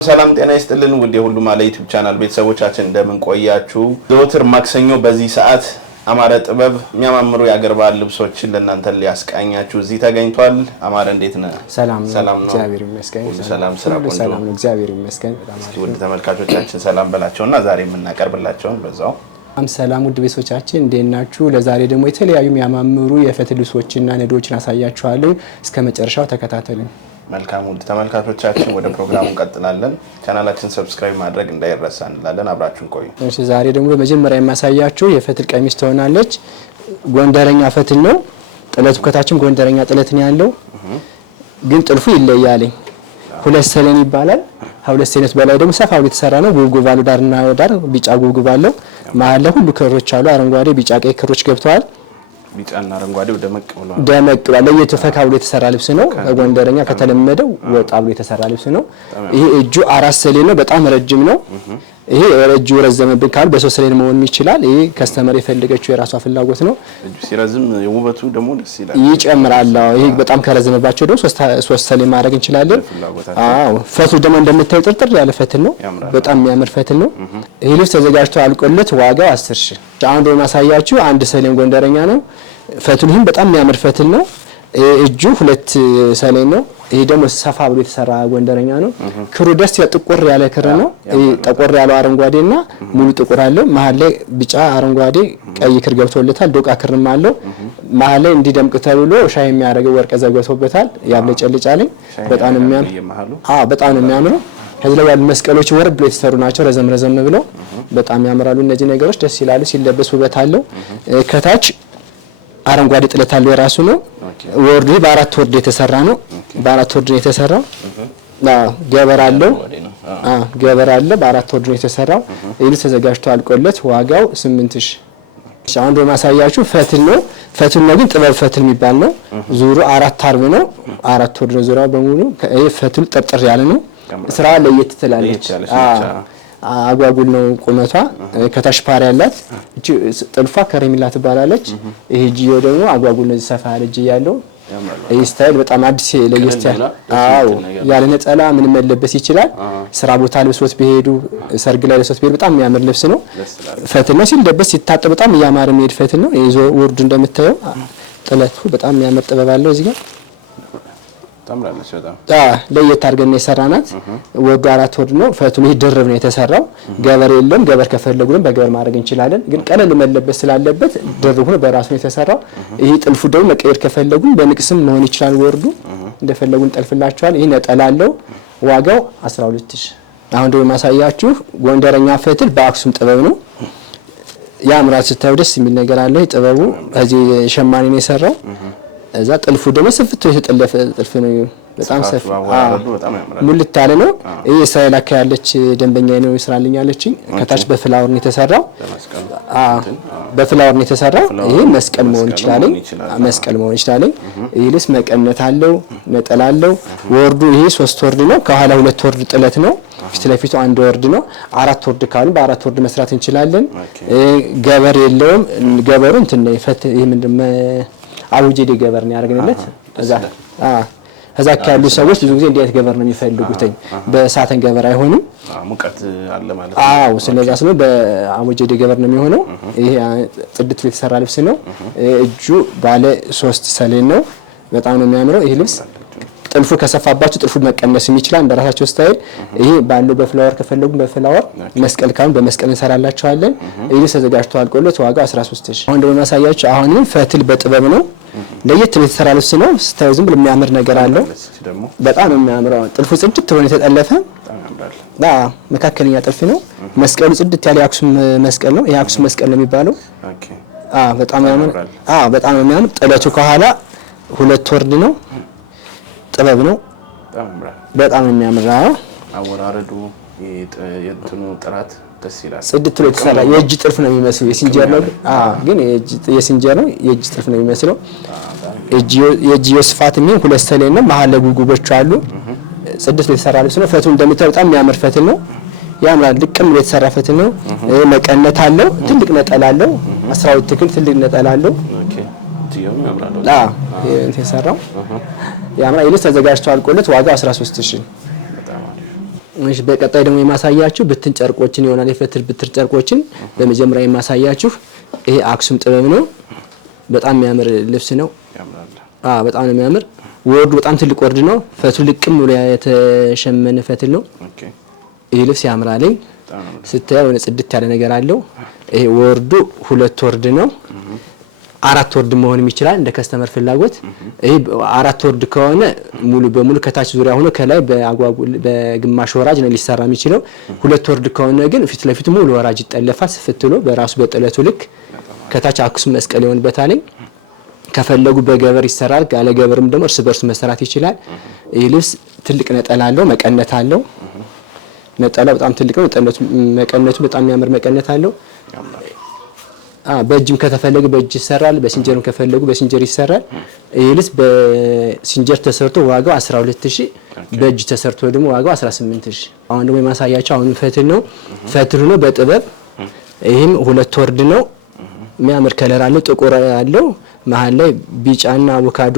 ሰላም ጤና ይስጥልን ውድ የሁሉ ማለ ዩቲዩብ ቻናል ቤተሰቦቻችን እንደምን ቆያችሁ? ዘወትር ማክሰኞ በዚህ ሰዓት አማረ ጥበብ የሚያማምሩ የአገር ባህል ልብሶችን ለእናንተ ሊያስቃኛችሁ እዚህ ተገኝቷል። አማረ እንዴት ነህ? ሰላም ነው እግዚአብሔር ይመስገን። ሰላም ስራ ቆንጆ ሰላም ነው እግዚአብሔር ይመስገን። ውድ ተመልካቾቻችን ሰላም በላቸውና ዛሬ የምናቀርብላቸው በዛው ሰላም ውድ ቤተሰቦቻችን እንዴት ናችሁ? ለዛሬ ደግሞ የተለያዩ የሚያማምሩ የፈትል ልብሶችና ነዶችን አሳያችኋለሁ። እስከ መጨረሻው ተከታተሉን። መልካም ውድ ተመልካቾቻችን ወደ ፕሮግራሙ እንቀጥላለን። ቻናላችን ሰብስክራይብ ማድረግ እንዳይረሳ እንላለን። አብራችሁን ቆዩ። እሺ ዛሬ ደግሞ በመጀመሪያ የማሳያችሁ የፈትል ቀሚስ ትሆናለች። ጎንደረኛ ፈትል ነው። ጥለቱ ከታችም ጎንደረኛ ጥለት ነው ያለው። ግን ጥልፉ ይለያል። ሁለት ሰሌን ይባላል። ሁለት ሰሌን በላይ ደግሞ ሰፋ ብሎ የተሰራ ነው። ጉብጉብ አለው፣ ዳርና ዳር ቢጫ ጉብጉብ አለው። መሀል ላይ ሁሉ ክሮች አሉ። አረንጓዴ፣ ቢጫ፣ ቀይ ክሮች ገብተዋል። ቢጫና አረንጓዴው ደመቅ ብሏል። ለየት ፈካ ብሎ የተሰራ ልብስ ነው። ከጎንደረኛ ከተለመደው ወጣ ብሎ የተሰራ ልብስ ነው። ይሄ እጁ አራት ሰሌን ነው። በጣም ረጅም ነው። ይሄ እጁ ረዘመብን ካሉ በሶስት ሰሌን መሆን ይችላል። ይሄ ከስተመር የፈለገችው የራሷ ፍላጎት ነው። እጁ ሲረዝም ውበቱ ደግሞ ደስ ይላል፣ ይጨምራል። ይሄ በጣም ከረዘመባቸው ደግሞ ሶስት ሰሌን ማድረግ እንችላለን። አዎ ፈትሉ ደግሞ እንደምታዩ ጥርጥር ያለ ፈትል ነው። በጣም የሚያምር ፈትል ነው። ይሄ ልብስ ተዘጋጅቶ አልቆለት ዋጋው 10,000። አሁን ደግሞ ማሳያችሁ አንድ ሰሌን ጎንደረኛ ነው። ፈትሉም በጣም የሚያምር ፈትል ነው። እጁ ሁለት ሰሌን ነው። ይሄ ደግሞ ሰፋ ብሎ የተሰራ ጎንደረኛ ነው። ክሩ ደስ ጥቁር ያለ ክር ነው። ጠቆር ያለው አረንጓዴና ሙሉ ጥቁር አለው። መሀል ላይ ቢጫ፣ አረንጓዴ፣ ቀይ ክር ገብቶለታል። ዶቃ ክርም አለው። መሀል ላይ እንዲደምቅ ተብሎ ሻይ የሚያደርገው ወርቀ ዘግቶበታል። ያብለጨልጫል። በጣም ነው የሚያምር። በጣም ነው የሚያምረው። ከዚህ ላይ ያሉ መስቀሎች ወርድ ብሎ የተሰሩ ናቸው። ረዘም ብለው በጣም ያምራሉ። እነዚህ ነገሮች ደስ ይላሉ። ሲለበስ ውበት አለው። ከታች አረንጓዴ ጥለት አለው የራሱ ነው። ወርዱ በአራት ወርድ የተሰራ ነው። በአራት ወርድ ነው የተሰራው። ገበር አለው። ገበር አለ። በአራት ወርድ ነው የተሰራው። ይህ ተዘጋጅቶ አልቆለት ዋጋው 8,000። አሁን ደግሞ ማሳያችሁ ፈትል ነው። ፈትል ነው ግን ጥበብ ፈትል የሚባል ነው። ዙሩ አራት አርብ ነው። አራት ወርድ ነው ዙሪያው በሙሉ። ይሄ ፈትሉ ጥርጥር ያለ ነው። ስራ ለየት ትላለች። አጓጉል ነው ቁመቷ። ከታች ፓሪ ያላት እቺ ጥልፏ ከረሚላ ትባላለች። ይሄ ጂዮ ደግሞ አጓጉል ነው። ሰፋ ያለ ጂ ያለው ይሄ ስታይል በጣም አዲስ ለየት ያለ ነጠላ ምን መለበስ ይችላል። ስራ ቦታ ልብሶት ቢሄዱ፣ ሰርግ ላይ ልብሶት ቢሄዱ በጣም የሚያምር ልብስ ነው። ፈትል ነው። ሲለበስ ሲታጠብ በጣም ያማረ የሚሄድ ፈትል ነው። ይዞ ወርዱ እንደምታየው ጥለቱ በጣም የሚያምር ጥበብ አለው። እዚህ ጋር ታምራለች በጣም ለየት አድርገን የሰራናት። ወርዱ አራት ወርድ ነው። ፈትሉ ይሄ ድርብ ነው የተሰራው። ገበር የለም። ገበር ከፈለጉን በገበር ማድረግ እንችላለን። ግን ቀለል መለበስ ስላለበት ድርብ ሆኖ በራሱ ነው የተሰራው። ይሄ ጥልፉ ደግሞ መቀየር ከፈለጉን በንቅስም መሆን ይችላል። ወርዱ እንደፈለጉን ጠልፍላቸዋል። ይሄ ነጠላ አለው። ዋጋው 12,000። አሁን ደግሞ ማሳያችሁ ጎንደረኛ ፈትል በአክሱም ጥበብ ነው። ያምራል። ስታዩ ደስ የሚል ነገር አለው። ጥበቡ እዚህ ሸማኔ ነው የሰራው። እዛ ጥልፉ ደግሞ ስፍቶ የተጠለፈ ጥልፍ ነው። በጣም ሰፊ ሙልት ያለ ነው። ይሄ እስራኤል አካ ያለች ደንበኛ ነው ይስራልኝ ያለችኝ። ከታች በፍላወር ነው የተሰራው። በፍላወር ነው የተሰራው። ይሄ መስቀል መሆን ይችላል። መስቀል መሆን ይችላል። ይሄ ልብስ መቀነት አለው፣ ነጠላ አለው። ወርዱ ይሄ 3 ወርድ ነው። ከኋላ 2 ወርድ ጥለት ነው። ፊት ለፊቱ 1 ወርድ ነው። 4 ወርድ ካሉ በ4 ወርድ መስራት እንችላለን። ገበር የለውም። ገበሩ እንትን ነው ይፈት ይሄ ምንድነው አውጄዴ ገበር ነው ያደርግንለት። እዛ ያሉ ሰዎች ብዙ ጊዜ እንዴት ገበር ነው የሚፈልጉት። በሳተን ገበር አይሆንም። ሙቀት አለ ማለት ነው። ስለዚህ ነው በአውጄዴ ገበር ነው የሚሆነው። ይሄ ጽድት የተሰራ ልብስ ነው። እጁ ባለ 3 ሰሌን ነው። በጣም ነው የሚያምረው ይሄ ልብስ። ጥልፉ ከሰፋባችሁ ጥልፉ መቀነስም ይችላል እንደራሳቸው ስታይል። ይሄ ባለው በፍላወር ከፈለጉ በፍላወር፣ መስቀል ካሉ በመስቀል እንሰራላችኋለን። ይሄ ተዘጋጅቶ አልቆለት ዋጋው 13,000። አሁን ደግሞ ማሳያችሁ አሁንም ፈትል በጥበብ ነው። ለየት ብሎ የተሰራ ልብስ ነው። ስታዩ ዝም ብሎ የሚያምር ነገር አለው። በጣም ነው የሚያምረው። ጥልፉ ጽድት ብሎ የተጠለፈ መካከለኛ ጥልፍ ነው። መስቀሉ ጽድት ያለ የአክሱም መስቀል ነው። የአክሱም መስቀል ነው የሚባለው። በጣም ያምር። በጣም ነው የሚያምር። ጥለቱ ከኋላ 2 ወርድ ነው። ጥበብ ነው። በጣም ነው የሚያምረው። አወራረዱ የእንትኑ ጥራት ደስ ይላል። ጽድት ብሎ የተሰራ የእጅ ጥልፍ ነው የሚመስለው። የሲንጀር ነው ግን የሲንጀር ነው። የእጅ ጥልፍ ነው የሚመስለው። የእጅ ስፋት ምን 2 ሰሌን ነው። መሀል ላይ ጉጉቦች አሉ። ጽድት ብሎ የተሰራ ልብስ ነው። ፈትሉ እንደምታዩ በጣም የሚያምር ፈትል ነው። ያምራል። ልቅም ብሎ የተሰራ ፈትል ነው። መቀነት አለው። ትልቅ ነጠላ አለው። 12 ትክል ትልቅ ነጠላ አለው። የተሰራው ያምራል። ይልስ ተዘጋጅቶ አልቆለት ዋጋው 13,000። እሺ በቀጣይ ደግሞ የማሳያችሁ ብትን ጨርቆችን ይሆናል። የፈትል ብትር ጨርቆችን በመጀመሪያ የማሳያችሁ ይሄ አክሱም ጥበብ ነው። በጣም የሚያምር ልብስ ነው። በጣም ነው የሚያምር። ወርዱ በጣም ትልቅ ወርድ ነው። ፈትሉ ልቅም ብሎ የተሸመነ ፈትል ነው። ይሄ ልብስ ያምራልኝ። ስታየው ጽድት ያለ ነገር አለው። ይሄ ወርዱ 2 ወርድ ነው። 4 ወርድ መሆንም ይችላል እንደ ከስተመር ፍላጎት። ይሄ 4 ወርድ ከሆነ ሙሉ በሙሉ ከታች ዙሪያ ሆኖ ከላይ በግማሽ ወራጅ ነው ሊሰራ የሚችለው። 2 ወርድ ከሆነ ግን ፊት ለፊቱ ሙሉ ወራጅ ይጠለፋል። ስፍትሎ በራሱ በጥለቱ ልክ ከታች አክሱም መስቀል ይሆንበታል። ከፈለጉ በገበር ይሰራል። ያለ ገበርም ደግሞ እርስ በርስ መሰራት ይችላል። ይህ ልብስ ትልቅ ነጠላ አለው፣ መቀነት አለው። ነጠላው በጣም ትልቅ ነው። መቀነቱ በጣም የሚያምር መቀነት አለው። በእጅም ከተፈለገ በእጅ ይሰራል። በሲንጀርም ከፈለጉ በሲንጀር ይሰራል። ይህ ልብስ በሲንጀር ተሰርቶ ዋጋው 12000፣ በእጅ ተሰርቶ ደግሞ ዋጋው 18000። አሁን ደግሞ የማሳያቸው አሁን ፈትል ነው። ፈትሉ ነው በጥበብ ይሄም 2 ወርድ ነው። የሚያምር ከለር አለው። ጥቁር አለው። መሃል ላይ ቢጫና አቮካዶ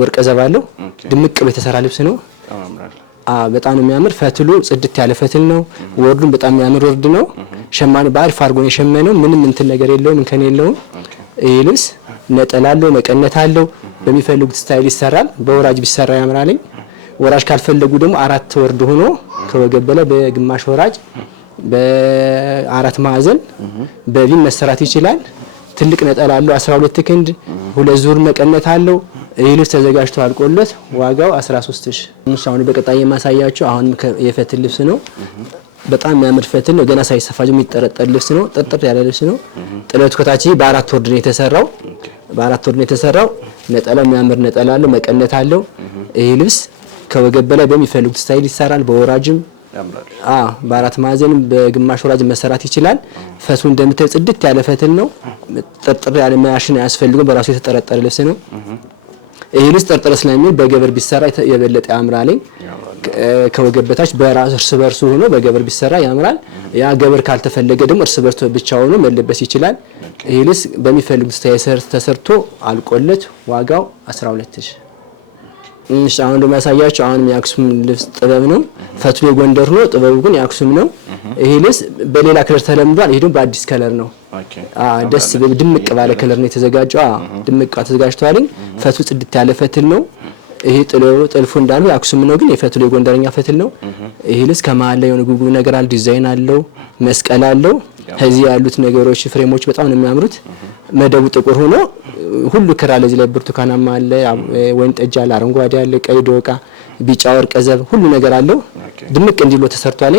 ወርቀ ዘብ አለው። ድምቅ ብሎ የተሰራ ልብስ ነው። በጣም ነው የሚያምር። ፈትሉ ጽድት ያለ ፈትል ነው። ወርዱን በጣም የሚያምር ወርድ ነው። ሸማኔ በአሪፍ አድርጎ ነው የሸመነው። ምንም እንትን ነገር የለውም፣ እንከን የለውም። ይህ ልብስ ነጠላ አለው፣ መቀነት አለው። በሚፈልጉት ስታይል ይሰራል። በወራጅ ቢሰራ ያምራልኝ። ወራጅ ካልፈለጉ ደግሞ 4 ወርድ ሆኖ ከወገብ በላይ በግማሽ ወራጅ በ4 ማዕዘን በቪን መሰራት ይችላል። ትልቅ ነጠላ አለው 12 ክንድ 2 ዙር መቀነት አለው። ይህ ልብስ ተዘጋጅቶ አልቆለት ዋጋው 13000። አሁን በቀጣይ የማሳያችሁ አሁን የፈትል ልብስ ነው። በጣም የሚያምር ፈትል ነው። ገና ሳይሰፋ የሚጠረጠር ልብስ ነው። ጥርጥር ያለ ልብስ ነው። ጥለቱ ከታች በ4 ወርድ ነው የተሰራው። በ4 ወርድ ነው የተሰራው። ነጠላው የሚያምር ነጠላ አለው፣ መቀነት አለው። ይህ ልብስ ከወገብ በላይ በሚፈልጉት ስታይል ይሰራል። በወራጅም በ4 ማዕዘንም በግማሽ ወራጅ መሰራት ይችላል። ፈቱ እንደምታዩ ጽድት ያለ ፈትል ነው። ጥርጥር ያለ ማሽን አያስፈልግም። በራሱ የተጠረጠረ ልብስ ነው። ይህ ልብስ ጥርጥር ስለሚል በገበር ቢሰራ የበለጠ ያምራል። ከወገብ በታች በራሱ እርስ በርሱ ሆኖ በገበር ቢሰራ ያምራል። ያ ገበር ካልተፈለገ ደግሞ እርስ በርሱ ብቻ ሆኖ መለበስ ይችላል። ይህ ልብስ በሚፈልጉት ስታይል ተሰርቶ አልቆለት ዋጋው 12000። አሁን ደግሞ ያሳያችሁ አሁን የአክሱም ልብስ ጥበብ ነው። ፈትሉ የጎንደር ነው፣ ጥበቡ ግን የአክሱም ነው። ይሄ ልብስ በሌላ ከለር ተለምዷል። ይሄ ደግሞ በአዲስ ከለር ነው። ደስ ድምቅ ባለ ከለር ነው የተዘጋጀው። ድምቅ ተዘጋጅቷል። ፈትሉ ጽድት ያለ ፈትል ነው። ይሄ ጥልፉ እንዳሉ የአክሱም ነው፣ ግን የፈትሉ የጎንደረኛ ፈትል ነው። ይሄ ልብስ ከመሀል ላይ የሆነ ጉጉ ነገር አለ፣ ዲዛይን አለው፣ መስቀል አለው። ከዚህ ያሉት ነገሮች ፍሬሞች በጣም ነው የሚያምሩት። መደቡ ጥቁር ሆኖ ሁሉ ክር አለ። እዚህ ላይ ብርቱካናማ አለ፣ ወይን ጠጅ አለ፣ አረንጓዴ አለ፣ ቀይ ዶቃ፣ ቢጫ ወርቀ ዘብ ሁሉ ነገር አለው። ድምቅ እንዲሎ ተሰርቷል።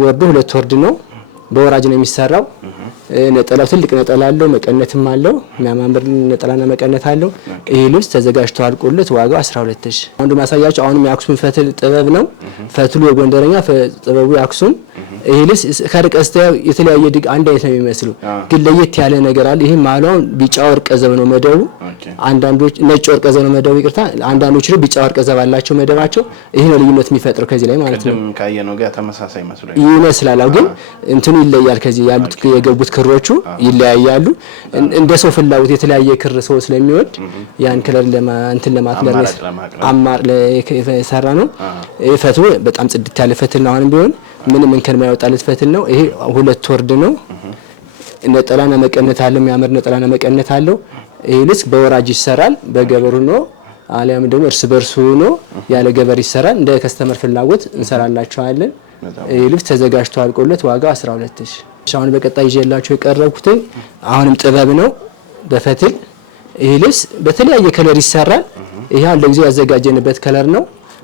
ወርዱ 2 ወርድ ነው። በወራጅ ነው የሚሰራው። ነጠላው ትልቅ ነጠላ አለው፣ መቀነትም አለው። የሚያማምር ነጠላና መቀነት አለው። ይህ ልብስ ተዘጋጅቶ አልቆለት ዋጋው 12000። አሁን ማሳያችሁ አሁንም የአክሱም ፈትል ጥበብ ነው። ፈትሉ የጎንደረኛ ጥበቡ የአክሱም። ይህ ልብስ ከርቀት ስታየው የተለያየ አንድ አይነት ነው የሚመስሉ፣ ግን ለየት ያለ ነገር አለ። ይሄ ማሏን ቢጫ ወርቀ ዘብ ነው መደቡ። አንዳንዶች ነጭ ወርቀ ዘብ ነው መደቡ፣ ይቅርታ። አንዳንዶች ደግሞ ቢጫ ወርቀ ዘብ አላቸው መደባቸው። ይሄ ነው ልዩነት የሚፈጥረው ከዚህ ላይ ማለት ነው። ካየነው ጋር ተመሳሳይ ይመስላል፣ ግን እንትኑ ይለያል። ከዚህ ያሉት የገቡት ክሮቹ ይለያያሉ። እንደ ሰው ፍላጎት የተለያየ ክር ሰው ስለሚወድ ያን ከለር እንትን ለማትለርስ አማር ለሰራ ነው። ይሄ ፈትሉ በጣም ጽድት ያለ ፈትል ነው። አሁንም ቢሆን ምንም እንከን የማይወጣለት ፈትል ነው። ይሄ 2 ወርድ ነው። ነጠላና መቀነት አለው። የሚያምር ነጠላና መቀነት አለው። ይሄ ልብስ በወራጅ ይሰራል፣ በገበሩ ነው። አሊያም ደግሞ እርስ በርሱ ነው ያለ ገበር ይሰራል። እንደ ከስተመር ፍላጎት እንሰራላችኋለን። ይሄ ልብስ ተዘጋጅቶ አልቆለት ዋጋው 12000። አሁን በቀጣይ ይዤላችሁ የቀረብኩት አሁንም ጥበብ ነው በፈትል። ይሄ ልብስ በተለያየ ከለር ይሰራል። ይሄ አሁን ለጊዜው ያዘጋጀንበት ከለር ነው።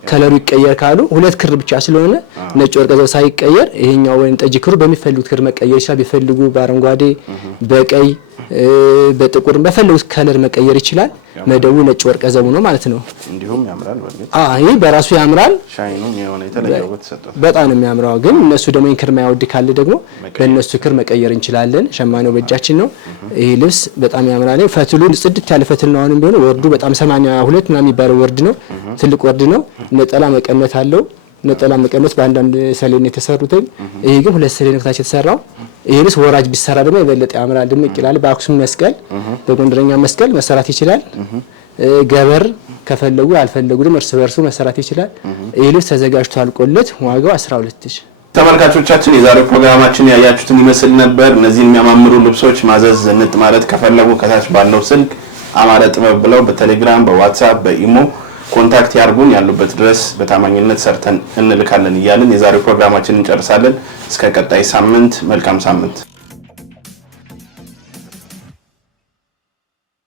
ከለሩ ይቀየር ካሉ 2 ክር ብቻ ስለሆነ ነጭ ወርቀ ዘብ ሳይቀየር ይሄኛው ወይን ጠጅ ክሩ በሚፈልጉት ክር መቀየር ይችላል። ቢፈልጉ በአረንጓዴ፣ በቀይ፣ በጥቁር በፈለጉት ከለር መቀየር ይችላል። መደቡ ነጭ ወርቀ ዘቡ ነው ማለት ነው። እንዲሁም ያምራል። በርግጥ ይሄ በራሱ ያምራል። ሻይኑም የሆነ የተለየ ውበት ሰጠው። በጣም ነው የሚያምረው። ግን እነሱ ደግሞ ክር ማያወድ ካለ ደግሞ በእነሱ ክር መቀየር እንችላለን። ሸማኔው በእጃችን ነው። ይሄ ልብስ በጣም ያምራል። ፈትሉ ጽድት ያለ ፈትል ነው። አሁንም ቢሆን ወርዱ በጣም 82 ምናምን የሚባለው ወርድ ነው። ትልቅ ወርድ ነው። ነጠላ መቀነት አለው። ነጠላ መቀነት በአንዳንድ ሰሌን የተሰሩት። ይሄ ግን 2 ሰሌን ከታች የተሰራው። ይሄ ልብስ ወራጅ ቢሰራ ደግሞ የበለጠ ያምራል፣ ድምቅ ይላል። በአክሱም መስቀል፣ በጎንደረኛ መስቀል መሰራት ይችላል። ገበር ከፈለጉ አልፈለጉ ደግሞ እርስ በርሱ መሰራት ይችላል። ይሄ ልብስ ተዘጋጅቶ አልቆለት ዋጋው 12000። ተመልካቾቻችን የዛሬው ፕሮግራማችን ያያችሁትን ይመስል ነበር። እነዚህን የሚያማምሩ ልብሶች ማዘዝ እንጥ ማለት ከፈለጉ ከታች ባለው ስልክ አማረ ጥበብ ብለው በቴሌግራም በዋትስአፕ በኢሞ ኮንታክት ያርጉን። ያሉበት ድረስ በታማኝነት ሰርተን እንልካለን እያልን የዛሬው ፕሮግራማችንን እንጨርሳለን። እስከ ቀጣይ ሳምንት መልካም ሳምንት።